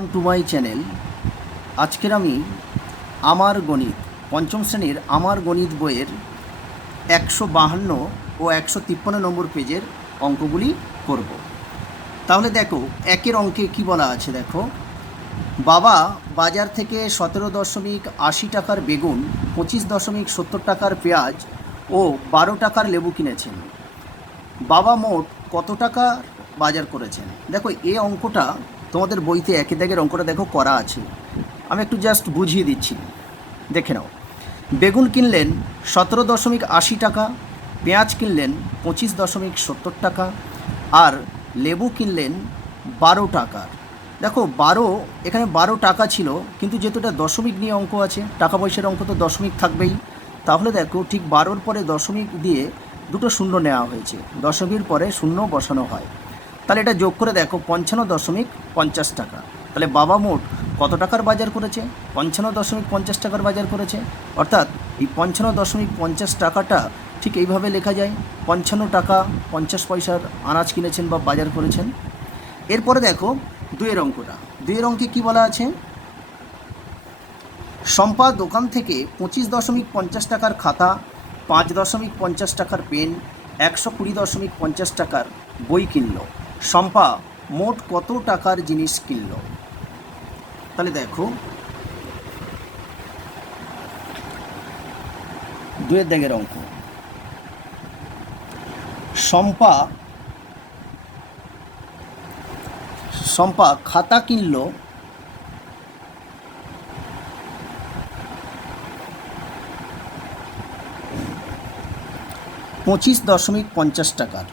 Welcome to my channel. আজকের আমি আমার গণিত পঞ্চম শ্রেণীর আমার গণিত বইয়ের 152 ও 153 নম্বর পেজের অঙ্কগুলি করব। তাহলে দেখো, একের অঙ্কে কি বলা আছে দেখো। বাবা বাজার থেকে 17.80 টাকার বেগুন, 25.70 টাকার পেঁয়াজ ও 12 টাকার লেবু কিনেছেন। বাবা মোট কত টাকা বাজার করেছেন? দেখো, এই অঙ্কটা তোমাদের বইতে একই দাগের অঙ্কটা দেখো করা আছে। আমি একটু জাস্ট বুঝিয়ে দিচ্ছি, দেখে নাও। বেগুন কিনলেন 17.80 টাকা, পেঁয়াজ কিনলেন 25.70 টাকা, আর লেবু কিনলেন 12 টাকার। দেখো 12, এখানে 12 টাকা ছিল, কিন্তু যেহেতু এটা দশমিক নিয়ে অঙ্ক আছে, টাকা পয়সার অঙ্ক তো দশমিক থাকবেই। তাহলে দেখো, ঠিক 12-র পরে দশমিক দিয়ে দুটো শূন্য নেওয়া হয়েছে, দশমিকের পরে শূন্য বসানো হয়। তাহলে এটা যোগ করে দেখো 55.50 টাকা। তাহলে বাবা মোট কত টাকার বাজার করেছে? 55.50 টাকার বাজার করেছে। অর্থাৎ এই 55.50 টাকাটা ঠিক এইভাবে লেখা যায়, 55 টাকা 50 পয়সার আনাজ কিনেছেন বা বাজার করেছেন। এরপরে দেখো দুইয়ের অঙ্কটা। দুইয়ের অঙ্কে কী বলা আছে? শম্পা দোকান থেকে 25.50 টাকার খাতা, 5.50 টাকার পেন, 120.50 টাকার বই কিনল। শম্পা মোট কত টাকার জিনিস কিনল? তাহলে দেখো, দুয়ের দাগের অঙ্ক। শম্পা খাতা কিনল 25.50 টাকার।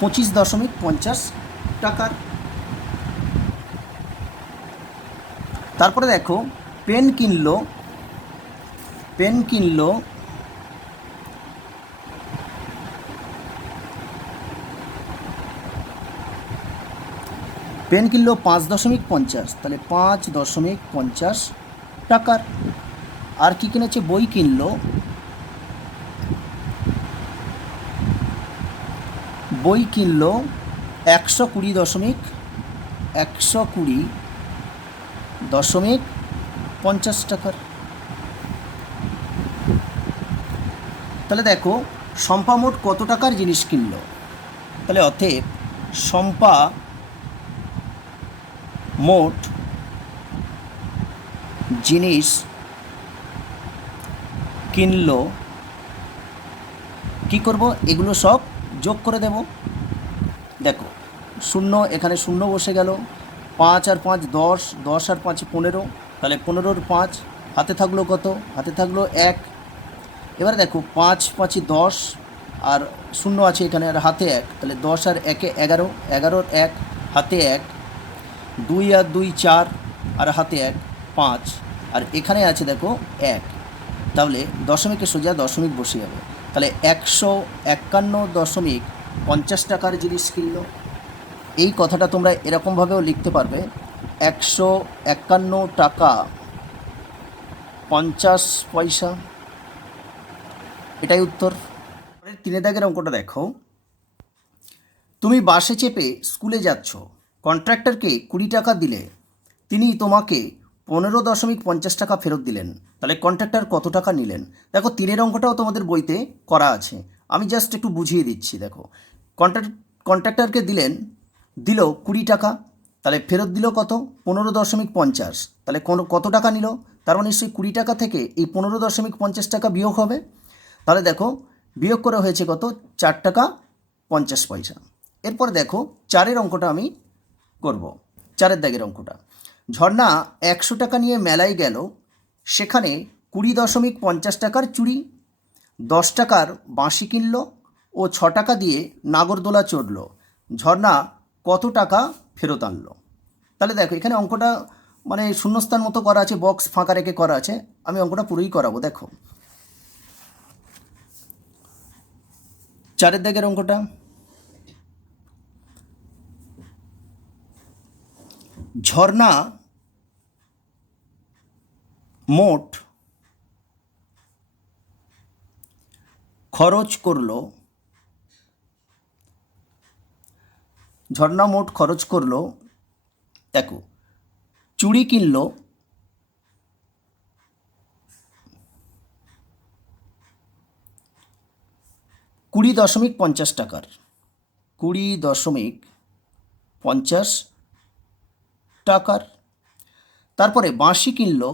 25.50 টাকার। তারপরে দেখো, পেন কিনলো 5.50, তাহলে 5.50 টাকার। আর কি কিনেছে? বই কিনলো 120.50 টাকার। তাহলে দেখো, শম্পা মোট কত টাকার জিনিস কিনল? তাহলে অতএব শম্পা মোট জিনিস কিনল, কি করব? এগুলো সব যোগ করে দেব। দেখো, শূন্য, এখানে শূন্য বসে গেল। 5 আর 5 10, 10 আর 5 15, তাহলে 15-র 5, হাতে থাকলো কত? হাতে থাকলো 1। এবারে দেখো, 5 5 10, আর শূন্য আছে এখানে, আর হাতে 1, তাহলে 10 আর 1 11, 11-র 1, হাতে 1, 2 আর 2 4, আর হাতে 1 5, আর এখানে আছে দেখো 1। তাহলে দশমিকে সোজা দশমিক বসে যাবে। তাহলে 151.50 টাকার জিনিস কিনল। এই কথাটা তোমরা এরকমভাবেও লিখতে পারবে, 151 টাকা 50 পয়সা। এটাই উত্তর। তিনের দাগের অঙ্কটা দেখো। তুমি বাসে চেপে স্কুলে যাচ্ছ, কন্ট্রাক্টরকে 20 টাকা দিলে, তিনি তোমাকে 15.50 টাকা ফেরত দিলেন। তাহলে কন্ট্রাক্টর কত টাকা নিলেন? দেখো, তিনের অঙ্কটাও তোমাদের বইতে করা আছে, আমি জাস্ট একটু বুঝিয়ে দিচ্ছি। দেখো, কন্ট্রাক্টরকে দিল 20 টাকা, তাহলে ফেরত দিল কত? 15.50। তাহলে কত টাকা নিল? তার মানে নিশ্চয়ই 20 টাকা থেকে এই 15.50 টাকা বিয়োগ হবে। তাহলে দেখো, বিয়োগ করে হয়েছে কত? 4 টাকা 50 পয়সা। এরপর দেখো, চারের অঙ্কটা আমি করব। চারের দাগের অঙ্কটা। ঝর্ণা 100 টাকা নিয়ে মেলায় গেল, সেখানে 20.50 টাকার চুড়ি, 10 টাকার বাঁশি কিনল ও 6 টাকা দিয়ে নাগরদোলা চড়ল। ঝর্ণা কত টাকা ফেরত আনলো? তাহলে দেখো, এখানে অঙ্কটা মানে শূন্যস্থান মতো করা আছে, বক্স ফাঁকা রেখে করা আছে। আমি অঙ্কটা পুরোই করাবো। দেখো, চারের দাগের অঙ্কটা। ঝর্ণা মোট খরচ করলো ঝর্ণা মোট খরচ করলো, দেখো চুড়ি কিনলো 20.50 টাকার, 20.50 টাকার। তারপরে বাঁশি কিনলো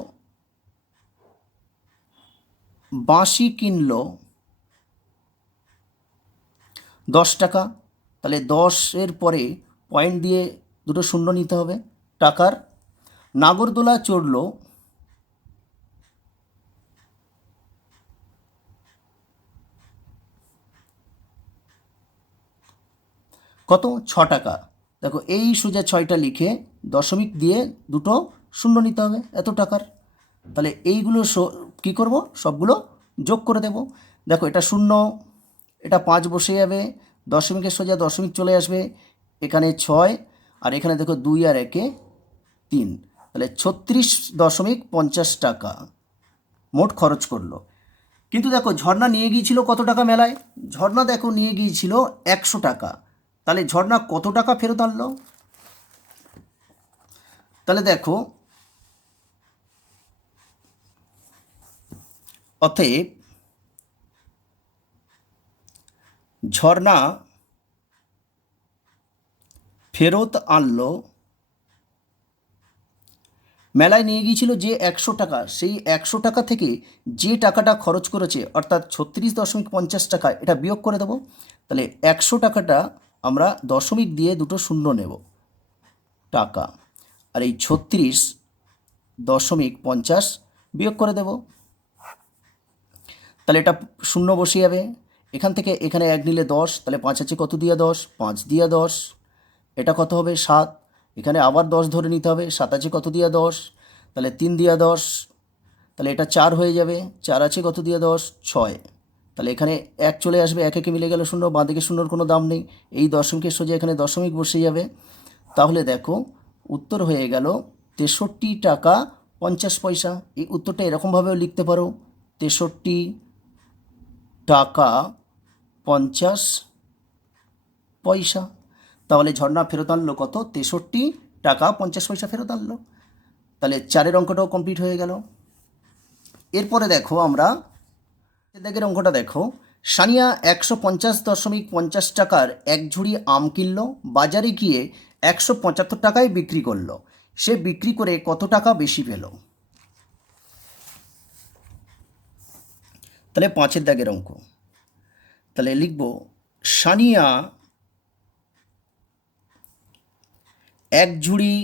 10 টাকা, তাহলে 10-এর পরে পয়েন্ট দিয়ে দুটো শূন্য নিতে হবে, টাকার। নাগরদোলা চড়লো কত, 6 টাকা। দেখো এই সোজা 6টা লিখে দশমিক দিয়ে দুটো শূন্য নিতে হবে, এত টাকার। তাহলে এইগুলো কী করব, সবগুলো যোগ করে দেব। দেখো এটা শূন্য, এটা 5 বসে যাবে, দশমিকের সোজা দশমিক চলে আসবে, এখানে 6, আর এখানে দেখো 2 আর 1 3, তাহলে 36.50 টাকা মোট খরচ করলো। কিন্তু দেখো ঝর্ণা নিয়ে গিয়েছিল কত টাকা মেলায়, ঝর্ণা দেখো নিয়ে গিয়েছিল 100 টাকা। তাহলে ঝর্ণা কত টাকা ফেরত আনলো, তাহলে দেখো অতএব ঝর্ণা ফেরত আনলো, মেলায় নিয়ে গিয়েছিল যে 100 টাকা, সেই 100 টাকা থেকে যে টাকাটা খরচ করেছে অর্থাৎ 36.50 টাকা, এটা বিয়োগ করে দেবো। তাহলে 100 টাকাটা আমরা দশমিক দিয়ে দুটো শূন্য নেব, টাকা, আর এই 36.50 বিয়োগ করে দেব। তাহলে এটা শূন্য বসে যাবে, এখান থেকে এখানে 1 নিলে 10, তাহলে 5 আছে কত দিয়া 10, 5 দিয়া 10, এটা কত হবে 7, এখানে আবার 10 ধরে নিতে হবে, 7 আছে কত দিয়া 10, তাহলে 3 দিয়া 10, তাহলে এটা 4 হয়ে যাবে, 4 আছে কত দিয়া 10, 6, তাহলে এখানে 1 চলে আসবে, 1 একে মিলে গেল শূন্য, বাঁদিকে শূন্যর কোনো দাম নেই, এই দশমিকের সোজা এখানে দশমিক বসে যাবে। তাহলে দেখো উত্তর হয়ে গেল 63 টাকা 50 পয়সা। এই উত্তরটা এরকমভাবেও লিখতে পারো, 63 টাকা 50 পয়সা। তাহলে ঝর্ণা ফেরত আনলো কত, 63 টাকা 50 পয়সা ফেরত আনলো। তাহলে 4-এর অঙ্কটাও কমপ্লিট হয়ে গেল। এরপরে দেখো আমরা দেখের অঙ্কটা দেখো, সানিয়া 150.50 টাকার এক ঝুড়ি আম কিনলো, বাজারে গিয়ে 175 টাকায় বিক্রি করলো, সে বিক্রি করে কত টাকা বেশি পেল। তাহলে 5-এর দাগের অঙ্ক, তাহলে লিখব সানিয়া এক ঝুড়ি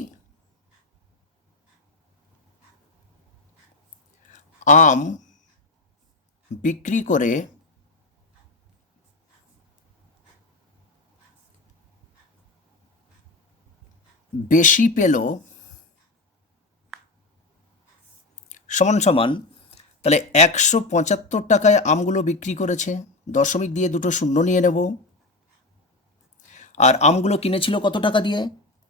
আম বিক্রি করে বেশি পেল, সমান সমান, তাহলে 175 টাকায় আমগুলো বিক্রি করেছে, দশমিক দিয়ে দুটো শূন্য নিয়ে নেব, আর আমগুলো কিনেছিল কত টাকা দিয়ে,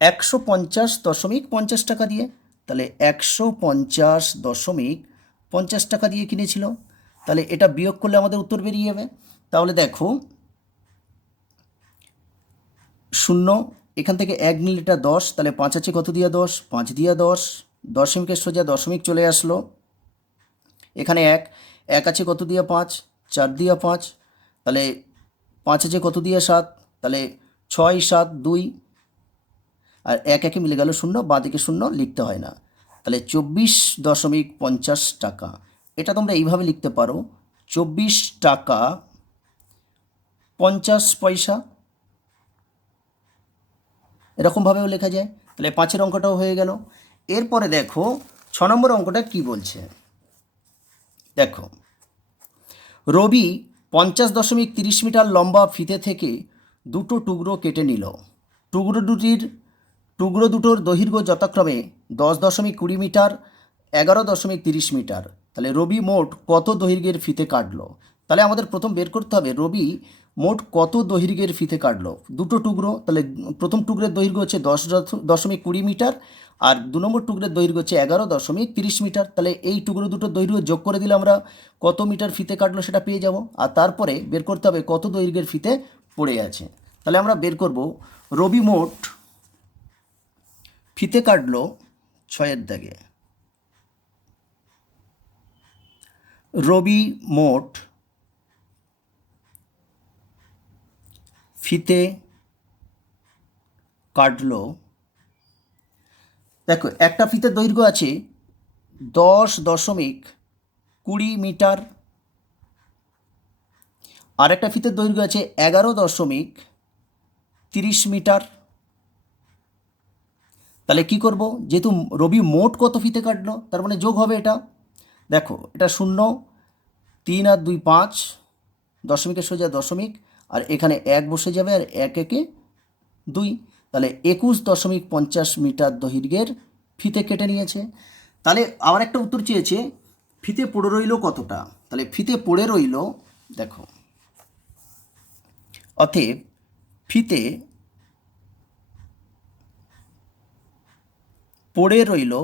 150.50 টাকা দিয়ে, তাহলে 150.50 টাকা দিয়ে কিনেছিল। তাহলে এটা বিয়োগ করলে আমাদের উত্তর বেরিয়ে যাবে। তাহলে দেখো শূন্য, এখান থেকে 1 নিলে এটা 10, তাহলে 5 আছে কত দিয়া 10, 5 দিয়া 10, দশমিকের সোজা দশমিক চলে আসলো, এখানে 1 আছে কত দিয়া 5, 4 দিয়া 5, তাহলে 5 আছে কত দিয়া 7, তাহলে 6 7 2, আর 1 একে মিলে গেল শূন্য, বাঁদিকে শূন্য লিখতে হয় না, তাহলে 24.50 টাকা। এটা তোমরা এইভাবে লিখতে পারো, 24 টাকা 50 পয়সা, এরকমভাবেও লেখা যায়। তাহলে 5-এর অঙ্কটাও হয়ে গেল। এরপরে দেখো 6 নম্বর অঙ্কটা কি বলছে, দেখো রবি 50.30 মিটার লম্বা ফিতে থেকে দুটো টুকরো কেটে নিল, টুকরো দুটোর দৈর্ঘ্য যথাক্রমে 10.20 মিটার, 11.30 মিটার। তাহলে রবি মোট কত দৈর্ঘ্যের ফিতে কাটলো। তাহলে আমাদের প্রথম বের করতে হবে রবি মোট কত দৈর্ঘ্যের ফিতে কাটলো, দুটো টুকরো, তাহলে প্রথম টুকরের দৈর্ঘ্য হচ্ছে 10.20 মিটার, আর 2 নম্বর টুকরের দৈর্ঘ্য হচ্ছে 11.30 মিটার। তাহলে এই টুকরো দুটো দৈর্ঘ্য যোগ করে দিলে আমরা কত মিটার ফিতে কাটলো সেটা পেয়ে যাব, আর তারপরে বের করতে হবে কত দৈর্ঘ্যের ফিতে পড়ে আছে। তাহলে আমরা বের করব রবি মোট ফিতে কাটলো 6-এর দাগে। রবি মোট ফিতে কাটলো, দেখো একটা ফিতের দৈর্ঘ্য আছে 10.20 মিটার, আর একটা ফিতের দৈর্ঘ্য আছে 11.30 মিটার। তাহলে কি করব, যেহেতু রবি মোট কত ফিতে কাটলো তার মানে যোগ হবে এটা। দেখো এটা 0, 3 আর 2 5, দশমিকের সোজা দশমিক, আর এখানে 1 বসে যাবে, আর 1 একে 2, তাহলে 21.50 মিটার দৈর্ঘ্যের ফিতে কেটে নিয়েছে। তাহলে আবার একটা উত্তর চেয়েছে ফিতে পড়ে রইল কতটা। তাহলে ফিতে পড়ে রইল, দেখো অতএব ফিতে পড়ে রইল,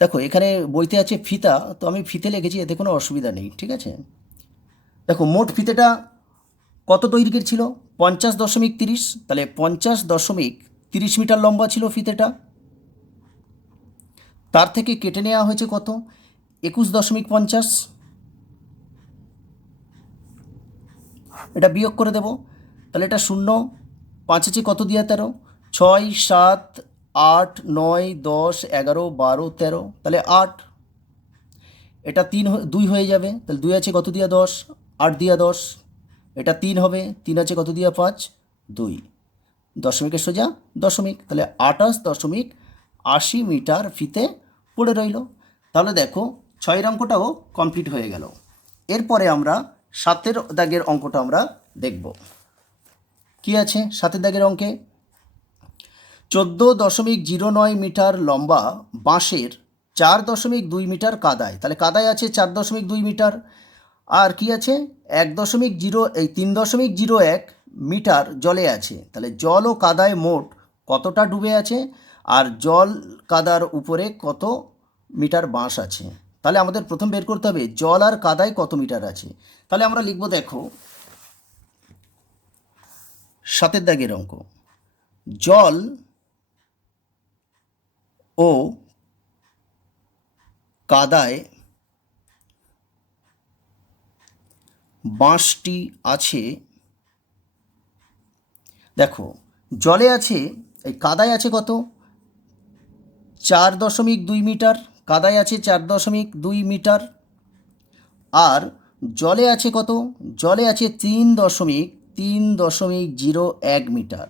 দেখো এখানে বইতে আছে ফিতা, তো আমি ফিতে লিখেছি, এতে কোনো অসুবিধা নেই, ঠিক আছে। দেখো মোট ফিতেটা কত দৈর্ঘ্যের ছিল, 50.30, তাহলে 50.30 মিটার লম্বা ছিল ফিতেটা। তার থেকে কেটে নেওয়া হয়েছে কত, 21.50, এটা বিয়োগ করে দেব। তাহলে এটা 0, 5 আছে কত দিয়া 13, 6, 7, 8, 9, 10, 11, 12, 13, তাহলে 8, এটা 2 হয়ে যাবে, তাহলে 2 আছে কত দিয়া 10, 8 দিয়া 10, এটা 3 হবে, 3 আছে কত দিয়া 5, 2, দশমিকের সোজা দশমিক, তাহলে 28.80 মিটার ফিতে পড়ে রইল। তাহলে দেখো 6-এর অঙ্কটাও কমপ্লিট হয়ে গেল। এরপরে আমরা 7-এর দাগের অঙ্কটা আমরা দেখব। কি আছে 7-এর দাগের অঙ্কে, 14.09 মিটার লম্বা বাঁশের 4.2 মিটার কাদায়, তাহলে কাদায় আছে 4.2 মিটার, আর কি আছে 3.01 মিটার জলে আছে। তাহলে জল ও কাদায় মোট কতটা ডুবে আছে, আর জল কাদার উপরে কত মিটার বাঁশ আছে। তাহলে আমাদের প্রথম বের করতে হবে জল আর কাদায় কত মিটার আছে। তাহলে আমরা লিখব, দেখো 7-এর দাগের অঙ্ক, জল ও কাদায় বাঁশটি আছে, দেখো জলে আছে, এই কাদায় আছে কত 4.2 মিটার, কাদায় আছে 4.2 মিটার, আর জলে আছে কত, জলে আছে 3.01 মিটার।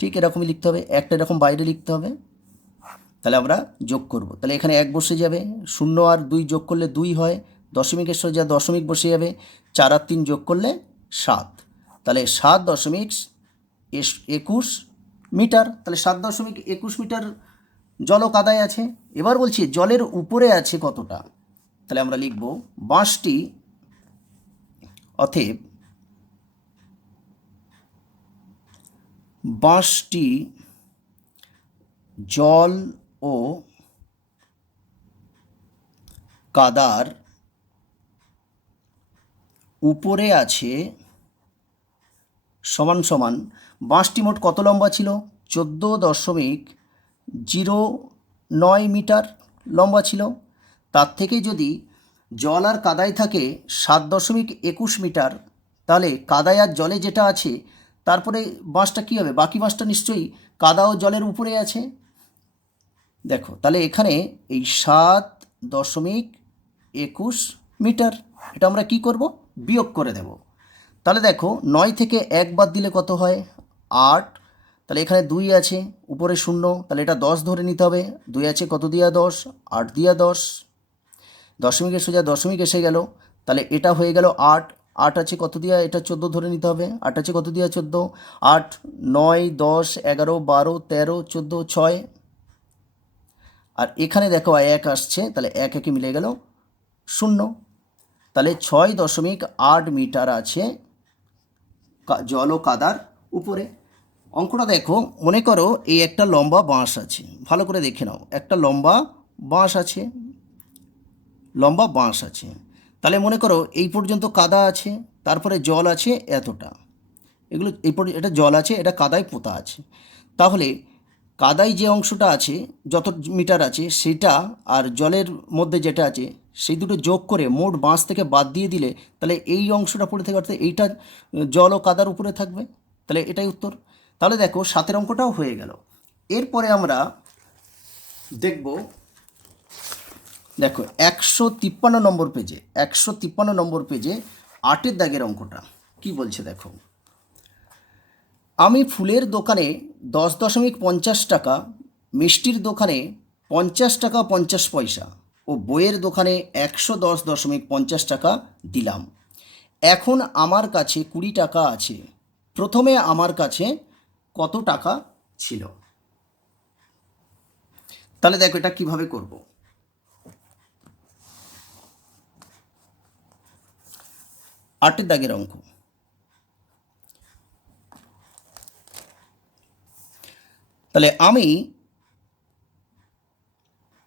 ঠিক এরকমই লিখতে হবে, একটা এরকম বাইরে লিখতে হবে। তাহলে আমরা যোগ করব, তাহলে এখানে 1 বসে যাবে, 0 আর 2 যোগ করলে 2 হয়, দশমিকের সোজা দশমিক বসে যাবে, 4 আর 3 যোগ করলে 7, তাহলে 7.21 মিটার, তাহলে 7.21 মিটার জল ও কাদায় আছে। এবার বলছি জলের উপরে আছে কতটা, তাহলে আমরা লিখব বাঁশটি, অতএব বাঁশটি জল ও কাদার উপরে আছে সমান সমান, বাঁশটি মোট কত লম্বা ছিল 14.09 মিটার লম্বা ছিল, তার থেকে যদি জল আর কাদায় থাকে 7.21 মিটার, তাহলে কাদায় আর জলে যেটা আছে তারপরে বাঁশটা কী হবে, বাকি বাঁশটা নিশ্চয়ই কাদা ও জলের উপরে আছে। দেখো তাহলে এখানে এই 7.21 মিটার, এটা আমরা কি করব, বিয়োগ করে দেব। তাহলে দেখো 9 থেকে 1 বাদ দিলে কত হয় 8, তাহলে এখানে 2 আছে উপরে 0, তাহলে এটা 10 ধরে নিতে হবে, 2 আছে কত দিয়া 10, 8 দিয়া 10, দশমিকের সোজা দশমিক এসে গেল, তাহলে এটা হয়ে গেল 8, 8 আছে কত দিয়া, এটা 14 ধরে নিতে হবে, 8 আছে কত দিয়া 14, 8, 9, 10, 11, 12, 13, 14, 6, আর এখানে দেখো 1 আসছে, তাহলে 1 একে মিলে গেল 0, তাহলে 6.8 মিটার আছে জল ও কাদার উপরে। অঙ্কটা দেখো, মনে করো এই একটা লম্বা বাঁশ আছে, ভালো করে দেখে নাও, একটা লম্বা বাঁশ আছে, তাহলে মনে করো এই পর্যন্ত কাদা আছে, তারপরে জল আছে এতটা, এগুলো এরপরে এটা জল আছে, এটা কাদায় পোতা আছে। তাহলে কাদায় যে অংশটা আছে যত মিটার আছে সেটা আর জলের মধ্যে যেটা আছে সেই দুটো যোগ করে মোট বাঁশ থেকে বাদ দিয়ে দিলে তাহলে এই অংশটা পড়ে থাকে, অর্থাৎ এইটা জল ও কাদার উপরে থাকবে। তাহলে এটাই উত্তর। তাহলে দেখো 7 অঙ্কটাও হয়ে গেল। এরপরে আমরা দেখব, দেখো 153 নম্বর পেজে, 153 নম্বর পেজে 8 দাগের অঙ্কটা কি বলছে দেখো। আমি ফুলের দোকানে 10.50 টাকা, মিষ্টির দোকানে 50 টাকা 50 পয়সা ও বইয়ের দোকানে 110.50 টাকা দিলাম। এখন আমার কাছে 20 টাকা আছে। প্রথমে আমার কাছে কত টাকা ছিল? তাহলে দেখো এটা কিভাবে করব। আটের দাগের অঙ্ক। তাহলে আমি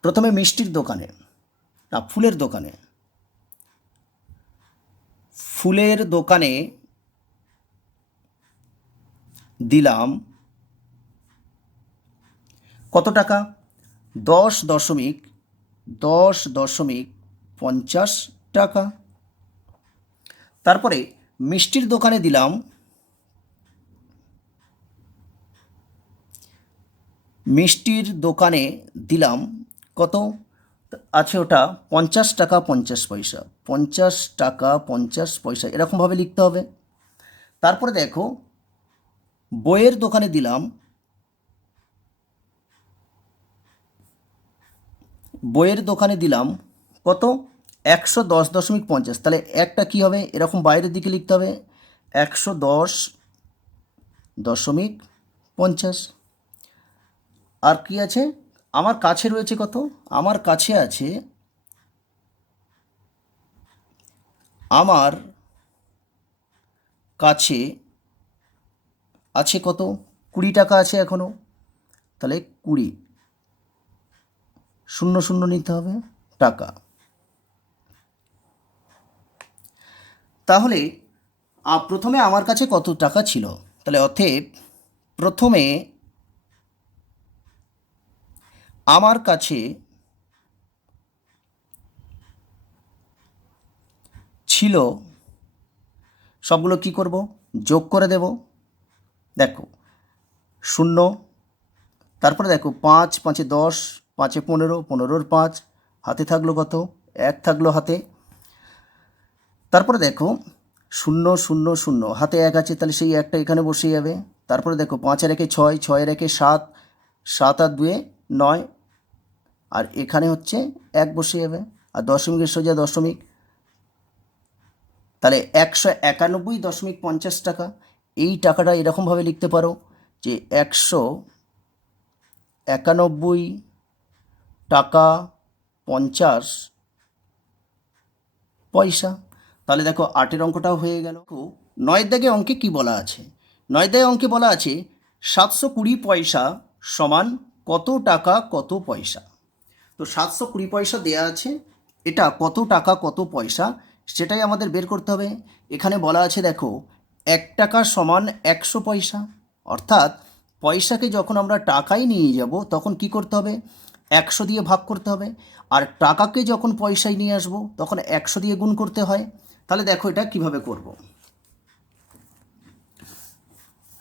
প্রথমে মিষ্টির দোকানে, না ফুলের দোকানে, ফুলের দোকানে দিলাম কত টাকা? 10.50 টাকা। তারপরে মিষ্টির দোকানে দিলাম, মিষ্টির দোকানে দিলাম কত আছে ওটা? 50 টাকা 50 পয়সা, 50 টাকা 50 পয়সা, এরকমভাবে লিখতে হবে। তারপরে দেখো বইয়ের দোকানে দিলাম, বইয়ের দোকানে দিলাম কত? 110.50। তাহলে একটা কী হবে? এরকম বাইরের দিকে লিখতে হবে, 110.50। আর কি আছে? আমার কাছে রয়েছে কত? আমার কাছে আছে, আমার কাছে আছে কত? 20 টাকা আছে এখনও। তাহলে 20, 00 নিতে হবে টাকা। তাহলে প্রথমে আমার কাছে কত টাকা ছিল? তাহলে অতএব প্রথমে আমার কাছে ছিল, সবগুলো কি করব? যোগ করে দেব। দেখো 0, তারপরে দেখো 5, 5 10, 5 15, 15 5, হাতে থাকলো কত? 1 থাকলো হাতে। তারপরে দেখো 0 0 0, হাতে 1 আছে, তাহলে সেই একটা এখানে বসে যাবে। তারপরে দেখো 5 আর 1 6, 6 আর 1 7, 7 আর 2 9, আর এখানে হচ্ছে 1 বসে যাবে, আর দশমিকের সোজা দশমিক। তাহলে 191.50 টাকা। এই টাকাটা এরকমভাবে লিখতে পারো যে 191 টাকা 50 পয়সা। তাহলে দেখো 8 অঙ্কটাও হয়ে গেল। 9 দাগে অঙ্কে কি বলা আছে? 9 দাগে অঙ্কে বলা আছে 720 পয়সা সমান কত টাকা কত পয়সা। তো 720 পয়সা দেয়া আছে, এটা কত টাকা কত পয়সা সেটাই আমাদের বের করতে হবে। এখানে বলা আছে দেখো 1 টাকা সমান 100 পয়সা, অর্থাৎ পয়সাকে যখন আমরা টাকায় নিয়ে যাব তখন কি করতে হবে? 100 দিয়ে ভাগ করতে হবে। আর টাকাকে যখন পয়সায় নিয়ে আসব তখন 100 দিয়ে গুণ করতে হয়। তাহলে দেখো এটা কিভাবে করব।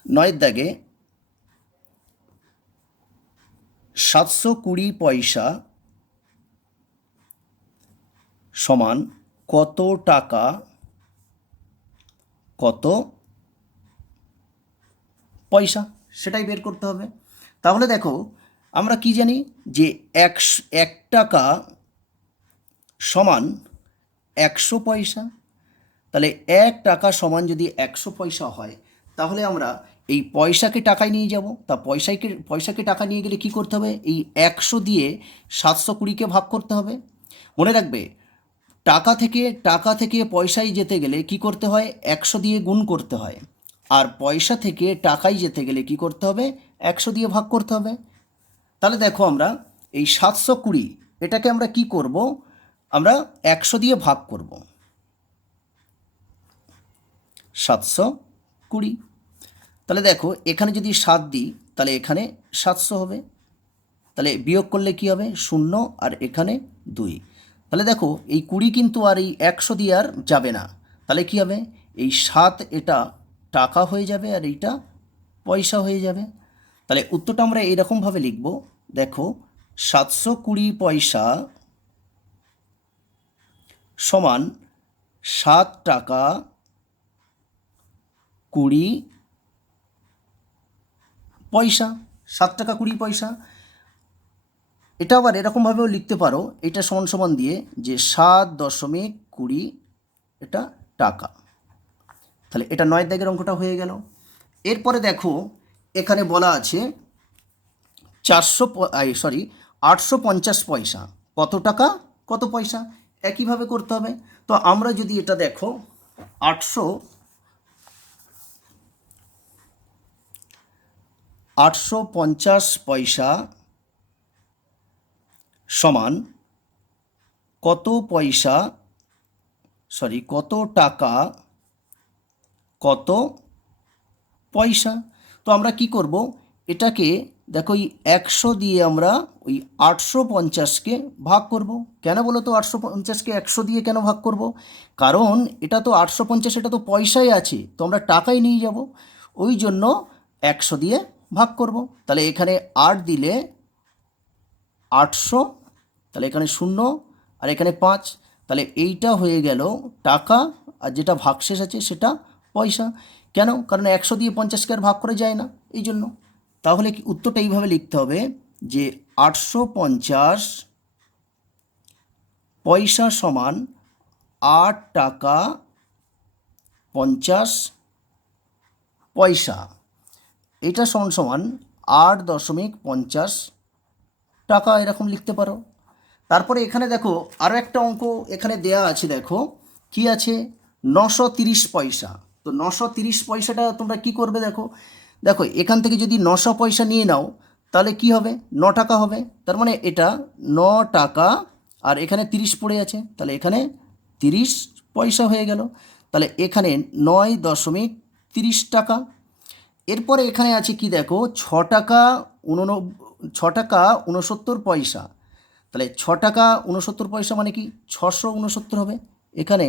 9 দাগে 720 পয়সা সমান কত টাকা কত পয়সা সেটাই বের করতে হবে। তাহলে দেখো আমরা কি জানি যে 1 টাকা সমান 100 পয়সা। তাহলে 1 টাকা সমান যদি 100 পয়সা হয় তাহলে আমরা এই পয়সাকে টাকায় নিয়ে যাব। তা পয়সাকে টাকা নিয়ে গেলে কি করতে হবে? এই 100 দিয়ে 720কে ভাগ করতে হবে। মনে রাখবে টাকা থেকে পয়সায় যেতে গেলে কি করতে হয়? 100 দিয়ে গুণ করতে হয়। আর পয়সা থেকে টাকায় যেতে গেলে কি করতে হবে? 100 দিয়ে ভাগ করতে হবে। তাহলে দেখো আমরা এই 720 এটাকে আমরা কি করব? আমরা 100 দিয়ে ভাগ করব। 720। তাহলে দেখো এখানে যদি 7 দিই তাহলে এখানে 700 হবে। তাহলে বিয়োগ করলে কি হবে 0 আর এখানে 2। তাহলে দেখো এই 20 কিন্তু আর এই 100 দিয়ে আর যাবে না। তাহলে কি হবে এই 7 এটা টাকা হয়ে যাবে আর এইটা পয়সা হয়ে যাবে। তাহলে উত্তরটা আমরা এরকমভাবে লিখব, দেখো 720 পয়সা সমান 7 টাকা 20 পয়সা। 7 টাকা 20 পয়সা। এটা আবার এরকমভাবেও লিখতে পারো, এটা সমান সমান দিয়ে যে 7.20 এটা টাকা। তাহলে এটা 9 দাগের অঙ্কটা হয়ে গেল। এরপরে দেখো এখানে বলা আছে 850 পয়সা কত টাকা কত পয়সা, একইভাবে করতে হবে। তো আমরা যদি এটা দেখো 850 পয়সা সমান কত পয়সা কত টাকা কত পয়সা। তো আমরা কি করব, এটাকে দেখো এই 100 দিয়ে আমরা ওই 850কে ভাগ করব। কেন বলো তো 850কে 100 দিয়ে কেন ভাগ করব? কারণ এটা তো 850, এটা তো পয়সায় আছে, তো আমরা টাকায় নিয়ে যাব, ওই জন্য 100 দিয়ে ভাগ করব। তাহলে এখানে 8 দিলে 800, তাহলে এখানে 0 আর এখানে 5, তাহলে এইটা হয়ে গেল টাকা আর যেটা ভাগশেষ আছে সেটা পয়সা। কেন? কারণ 100 দিয়ে 50কে আর ভাগ করে যায় না, এই জন্য। তাহলে কি উত্তরটা এইভাবে লিখতে হবে যে 850 পয়সা সমান 8 টাকা 50 পয়সা। এটা সমান সমান 8.50 টাকা, এরকম লিখতে পারো। তারপরে এখানে দেখো আরও একটা অঙ্ক এখানে দেয়া আছে, দেখো কি আছে 930 পয়সা। তো 930 পয়সাটা তোমরা কি করবে, দেখো দেখো এখান থেকে যদি 900 পয়সা নিয়ে নাও তাহলে কি হবে 9 টাকা হবে। তার মানে এটা 9 টাকা আর এখানে 30 পড়ে আছে, তাহলে এখানে 30 পয়সা হয়ে গেল। তাহলে এখানে 9.30 টাকা। এরপরে এখানে আছে কি দেখো 6 টাকা 69 পয়সা। তাহলে 6 টাকা 69 পয়সা মানে কি 669 হবে। এখানে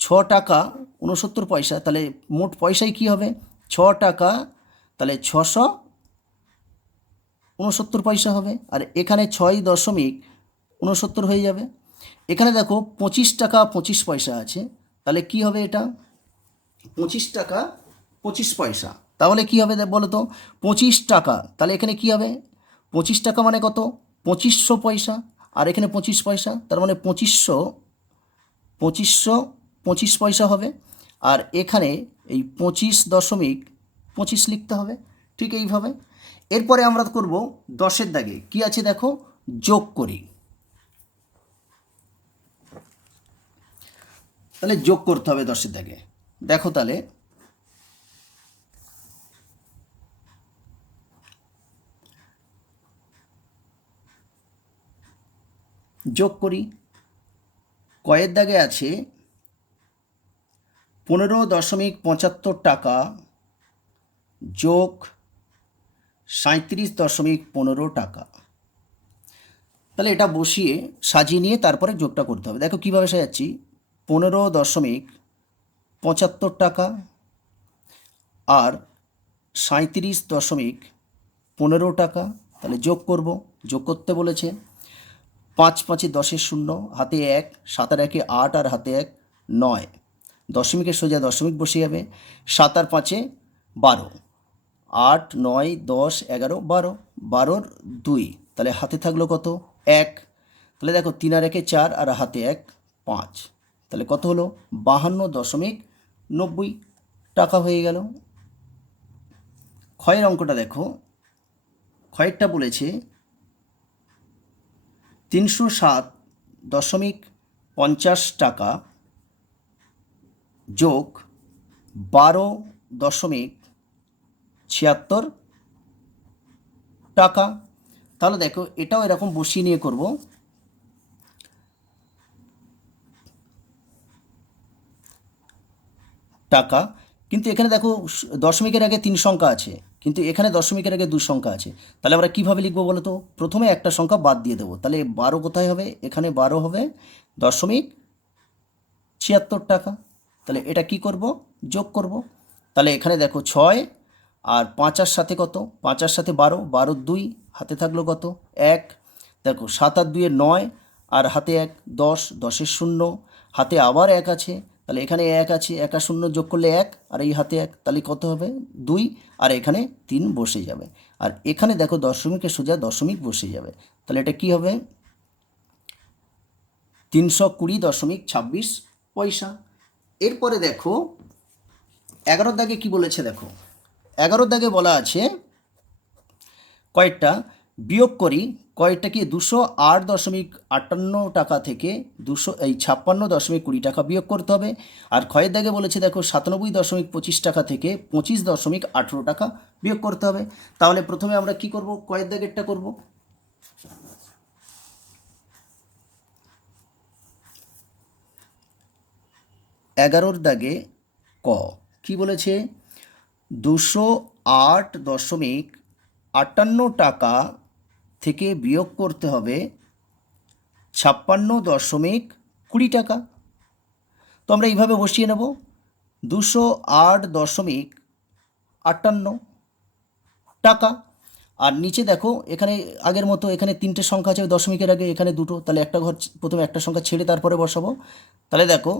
6 টাকা 69 পয়সা, তাহলে মোট পয়সায় কি হবে 6 টাকা, তাহলে 669 পয়সা হবে। আর এখানে 6.69 হয়ে যাবে। এখানে দেখো 25 টাকা 25 পয়সা আছে, তাহলে কি হবে এটা 25 টাকা 25 পয়সা। তাহলে কি হবে বলো তো 25 টাকা, তাহলে এখানে কি হবে 25 টাকা মানে কত 2500 পয়সা, আর এখানে 25 পয়সা, তার মানে 2525 পয়সা হবে। আর এখানে এই 25.25 লিখতে হবে, ঠিক এইভাবে। এরপরে আমরা করব 10-এর দাগে কি আছে দেখো যোগ করি। তাহলে যোগ করতে হবে 10-এর দাগে। দেখো তাহলে যোগ করি। কয়ের দাগে আছে 15.75 টাকা যোগ 37.15 টাকা। তাহলে এটা বসিয়ে সাজিয়ে নিয়ে তারপরে যোগটা করতে হবে। দেখো কীভাবে সাজাচ্ছি, 15.75 টাকা আর 37.15 টাকা। তাহলে যোগ করব, যোগ করতে বলেছে 5 5 10 0, হাতে 1, 7 আর 1 8 আর হাতে 1 9, দশমিকের সোজা দশমিক বসে যাবে। 7 আর 5 12, 8 9 10 11 12, 12 2, তাহলে হাতে থাকলো কত 1। তাহলে দেখো 3 আর 1 4 আর হাতে 1 5, তাহলে কত হলো 52.90 টাকা হয়ে গেল। ক্ষয়ের অঙ্কটা দেখো, ক্ষয়েরটা বলেছে 307.50 টাকা যোগ 12.76 টাকা। তাহলে দেখো এটাও এরকম বসিয়ে নিয়ে করব। টাকা। কিন্তু এখানে দেখো দশমিকের আগে 3 সংখ্যা আছে, কিন্তু এখানে দশমিকের আগে 2 সংখ্যা আছে। তাহলে আমরা কীভাবে লিখবো বলো তো? প্রথমে একটা সংখ্যা বাদ দিয়ে দেবো। তাহলে 12 কোথায় হবে? এখানে 12 হবে 0.76 টাকা। তাহলে এটা কি করব? যোগ করব। তাহলে এখানে দেখো 6 আর 5 সাথে কত? 5 সাথে 12, 12 2, হাতে থাকলো কত? 1। দেখো 7 আর 2 9, আর হাতে 1, 10, 10 0, হাতে আবার 1 আছে। তাহলে এখানে 1 আছে, 1 আর 0 যোগ করলে 1, আর এই হাতে 1, তাহলে কত হবে? 2, আর এখানে 3 বসে যাবে। আর এখানে দেখো দশমিকের সোজা দশমিক বসে যাবে। তাহলে এটা কি হবে? 320.26 পয়সা। এরপরে দেখো 11 দাগে কি বলেছে দেখো। 11 দাগে বলা আছে কয়েকটা বিয়োগ করি। কয়েকটা কি? 208.58 টাকা থেকে 256.20 টাকা বিয়োগ করতে হবে। আর ক্ষয়ের দাগে বলেছে দেখো 97.25 টাকা থেকে 25.18 টাকা বিয়োগ করতে হবে। তাহলে প্রথমে আমরা কি করব? কয়ের দাগেরটা করব। এগারোর দাগে ক কি বলেছে? 208.58 টাকা থেকে বিয়োগ করতে হবে 56.20 টাকা। তো আমরা এইভাবে বসিয়ে নেব 208.58 টাকা। আর নিচে দেখো এখানে আগের মতো এখানে 3টে সংখ্যা আছে দশমিকের আগে, এখানে 2টো। তাহলে একটা ঘর প্রথমে একটা সংখ্যা ছেড়ে তারপরে বসাবো। তাহলে দেখো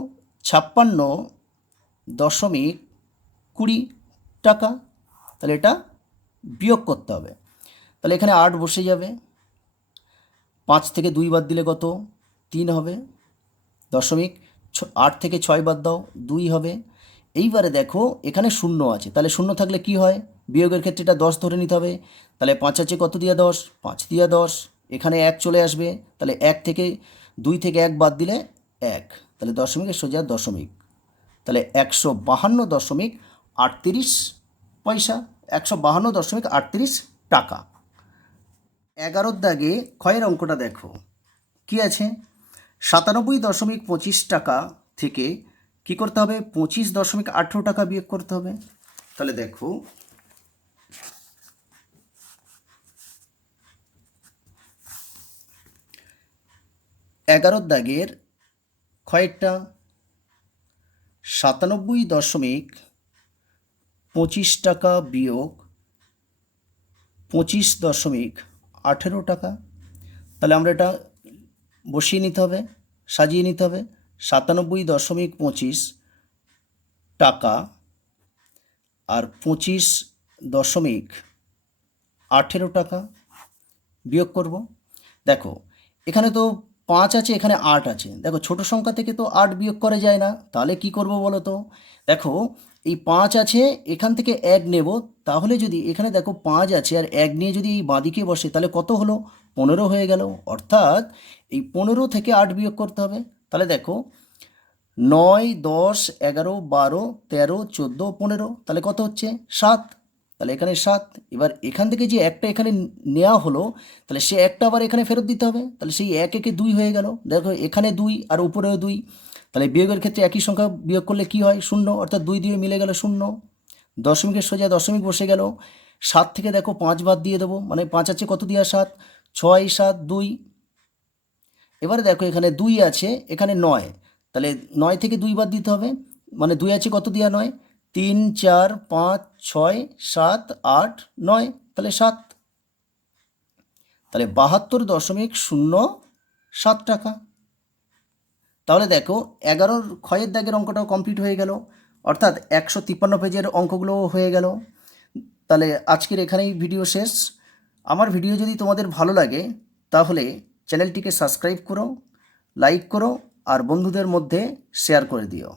56.20 টাকা। তাহলে এটা বিয়োগ করতে হবে। তাহলে এখানে 8 বসে যাবে। 5 থেকে 2 বাদ দিলে কত? 3 হবে। দশমিক 8 থেকে 6 বাদ দাও, 2 হবে। এইবারে দেখো এখানে 0 আছে। তাহলে 0 থাকলে কি হয়? বিয়োগের ক্ষেত্রে এটা 10 ধরে নিতে হবে। তাহলে 5 আছে কত দিয়া 10? 5 দিয়া 10। এখানে 1 চলে আসবে। তাহলে 1 থেকে 2 থেকে 1 বাদ দিলে 1। তাহলে দশমিকের সোজা দশমিক। তাহলে 152.38 পয়সা, 152.38 টাকা। 11 দাগে ক্ষয়ের অঙ্কটা দেখো কি আছে? 97.25 টাকা থেকে কি করতে হবে? 25.18 টাকা বিয়োগ করতে হবে। তাহলে দেখো 11 দাগের ক্ষয়েরটা 97.25 টাকা বিয়োগ 25.18 টাকা। তাহলে আমরা এটা বসিয়ে নিতে হবে, সাজিয়ে নিতে হবে। 97.25 টাকা আর 25.18 টাকা বিয়োগ করব। দেখো এখানে তো 5 আছে, এখানে 8 আছে। দেখো ছোট সংখ্যা থেকে তো 8 বিয়োগ করা যায় না। তাহলে কি করব বলো তো? দেখো এই 5 আছে, এখান থেকে 1 নেব। তাহলে যদি এখানে দেখো 5 আছে আর 1 নিয়ে যদি এই বাঁদিকে বসে, তাহলে কত হলো? 15 হয়ে গেল। অর্থাৎ এই 15 থেকে 8 বিয়োগ করতে হবে। তাহলে দেখো 9, 10, 11, 12, 13, 14, 15, তাহলে কত হচ্ছে? 7। তাহলে এখানে 7। এবার এখান থেকে যে একটা এখানে নেওয়া হলো, তাহলে সে একটা আবার এখানে ফেরত দিতে হবে। তাহলে সেই 1 একে 2 হয়ে গেল। দেখো এখানে 2 আর উপরেও 2। তাহলে বিয়োগের ক্ষেত্রে একই সংখ্যা বিয়োগ করলে কি হয়? 0। অর্থাৎ 2 দিয়ে মিলে গেল 0। দশমিকের সোজা দশমিক বসে গেল। 7 থেকে দেখো 5 বাদ দিয়ে দেবো। মানে 5 আছে কত দিয়া 7? 6, 7, 2। এবারে দেখো এখানে 2 আছে, এখানে 9। তাহলে 9 থেকে 2 বাদ দিতে হবে। মানে 2 আছে কত দিয়া 9? 3, 4, 5, 6, 7, 8, 9। তাহলে 7। তাহলে 72.07 টাকা। তাহলে দেখো 11 ক্ষয়ের দাগের অঙ্কটাও কমপ্লিট হয়ে গেল। অর্থাৎ 153 পেজের অঙ্কগুলোও হয়ে গেল। তাহলে আজকের এখানেই ভিডিও শেষ। আমার ভিডিও যদি তোমাদের ভালো লাগে তাহলে চ্যানেলটিকে সাবস্ক্রাইব করো, লাইক করো আর বন্ধুদের মধ্যে শেয়ার করে দিও।